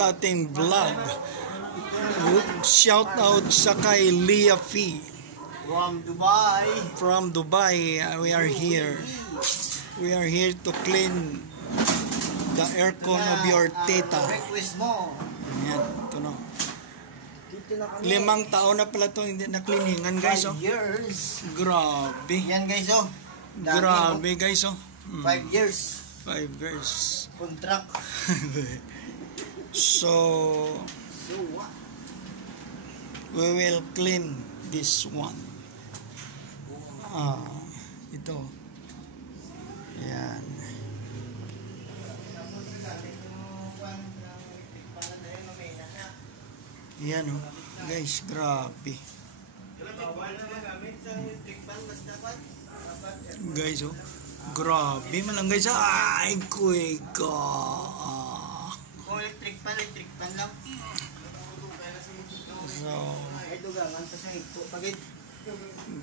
sa ating vlog. Shout out sa kay Leah Fee. From Dubai. From Dubai, we are here. We are here to clean the aircon of your tita. Request mo. Ayan, ito no. 5 5 taon na pala ito hindi na cleaningan, guys. Oh. years. Grabe. Yan guys oh. Dami, Grabe, guys. Oh. 5 years. 5 years. Contract. So what? we will clean this one. Ito. Ayan. Ayan oh. Guys, grabe. Guys oh. Grabe man lang guys. Ay, kuy ka. Electric pan lang. So, ito gangan pa sa ito. Pagit.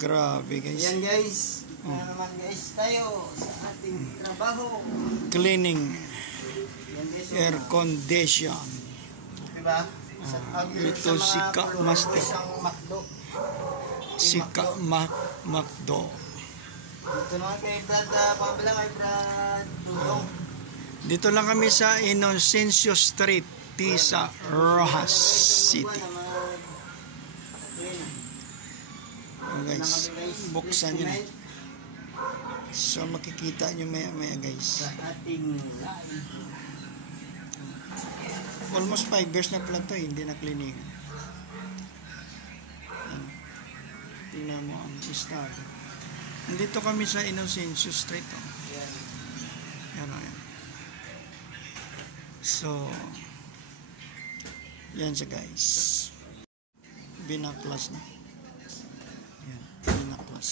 Grabe guys. Yan guys. Naman guys tayo sa ating trabaho. Cleaning Yan guys. air condition. Diba? Ito si Ka Master. Si Ka Macdo. Dito naman kay Brad Pabla, kay Brad Tulong. Dito lang kami sa Inocencio Street, Tisa, Rojas City. Oh guys, buksan nyo na. So makikita nyo maya guys. Sa ating Almost 5 years na pala ito, hindi na cleaning. Tingnan mo ang estado. Nandito kami sa Inocencio Street. Oh. Yan o yan. So, yan siya guys. Binaklas na. Yan, binaklas.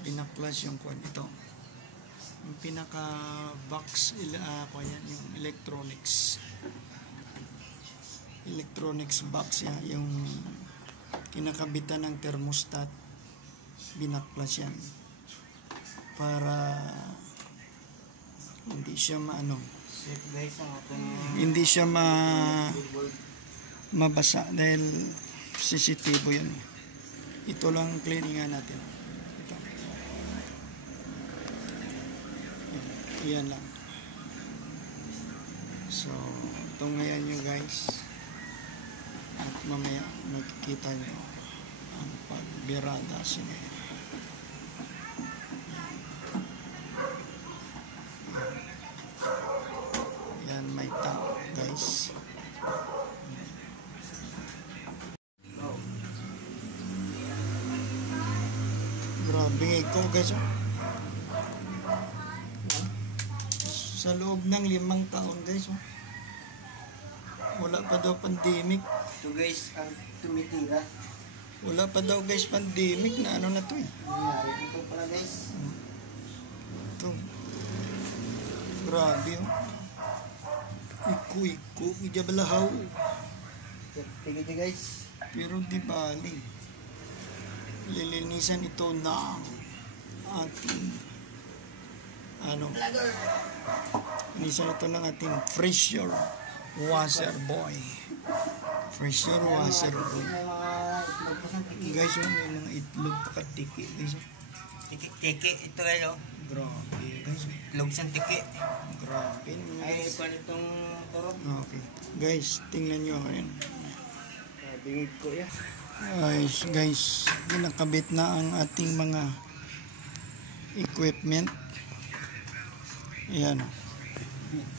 Binaklas yung kwan ito. Yung pinaka box yan, yung electronics box yan, yung kinakabitan ng thermostat, binaklas yan para hindi siya hindi siya mabasa dahil sensitibo yun. Ito lang cleaningan natin. Yan lang. So, ito ngayon nyo guys. At mamaya makikita nyo ang pagbirada siya. Yan, may tao guys. Grabe ikaw guys. Sa loob ng 5 taon guys, oh. Wala pa daw pandemic. ito guys ang tumitira. Wala pa daw guys pandemic na ano na to eh. Ito pala guys. Ito. Grabe oh. Iku, ijabalahaw. Tigil guys. Pero di bali. Lilinisan ito ng ating linisan ito ng ating pressure washer boy. Pressure washer boy. Guys, may mga itlog pakatiki guys. Tiki ito guys oh. Grabe guys. Itlog sa tiki. Grabe Ay guys. pa nitong toro. Okay. Guys, tingnan nyo rin. Bingid ko yan. Guys, ginakabit na ang ating mga equipment. Ayan.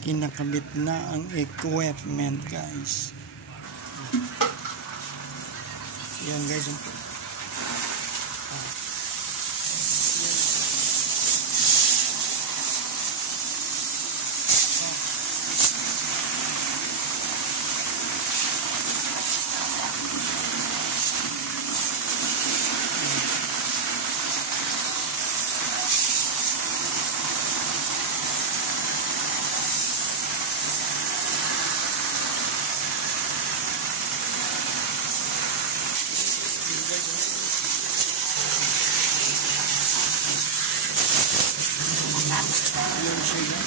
Kinakabit na ang equipment guys. Ayan guys. Yun siya.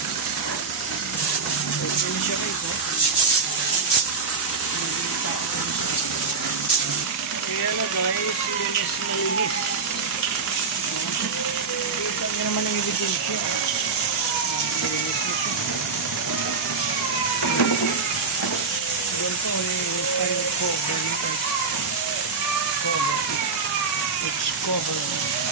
Ito siya guys. Ayan na guys, linis na linis. Kita nyo naman ang ebidensya. Linis na siya. Doon po yung cover niya guys. Cover. It's cover.